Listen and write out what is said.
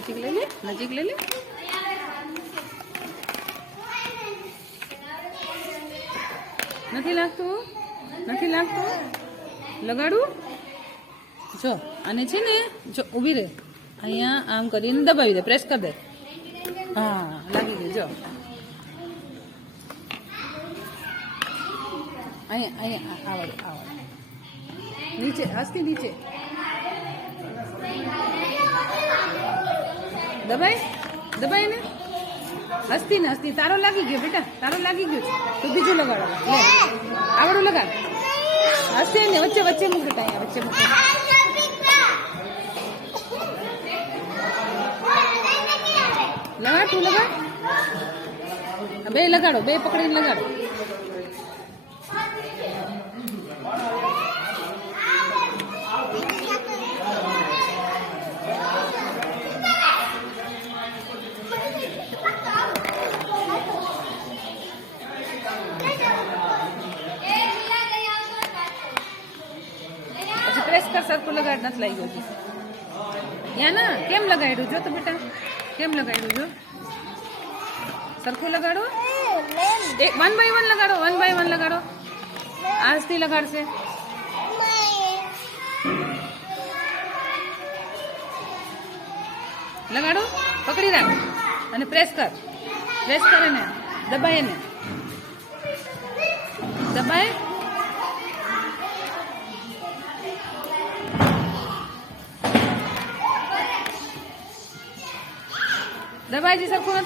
નજીક લઈ લે, નજીક લઈ લે. નથી લાગતું, નથી લાગતું. લગાડું જો આને છે ને, જો ઊભી રહે, અહીંયા આમ કરીને દબાવી દે, પ્રેસ કરી દે. હા લાગી ગયું. જો અહીંયા અહીંયા આવડે આવડે. નીચે હસ્તી નીચે દબાઈ દબાઈ ને હસ્તી ને હસ્તી. તારો લાગી ગયો બેટા, તારો લાગી ગયો તો બીજું લગાડો. લે આવડું લગાડ. હસ્તી ને વચ્ચે વચ્ચે મૂક બેટા, અહીંયા વચ્ચે મૂક. લગાડ તું લગાડ. બે લગાડો, બે પકડીને લગાડો. પછી પ્રેસ કર, સરખું લગાડ. નથી લાગી ગયું યા ના. કેમ લગાડ્યું જો તો બેટા, કેમ લગાડ્યું જો. સરખું લગાડો. એક 1 by 1 લગાડો, 1 by 1 લગાડો. આજથી લગાડશે. લગાડો, પકડી રાખ અને પ્રેસ કર. પ્રેસ કરે ને દબાય ને દબાય. દબાયજી સરખું નથી.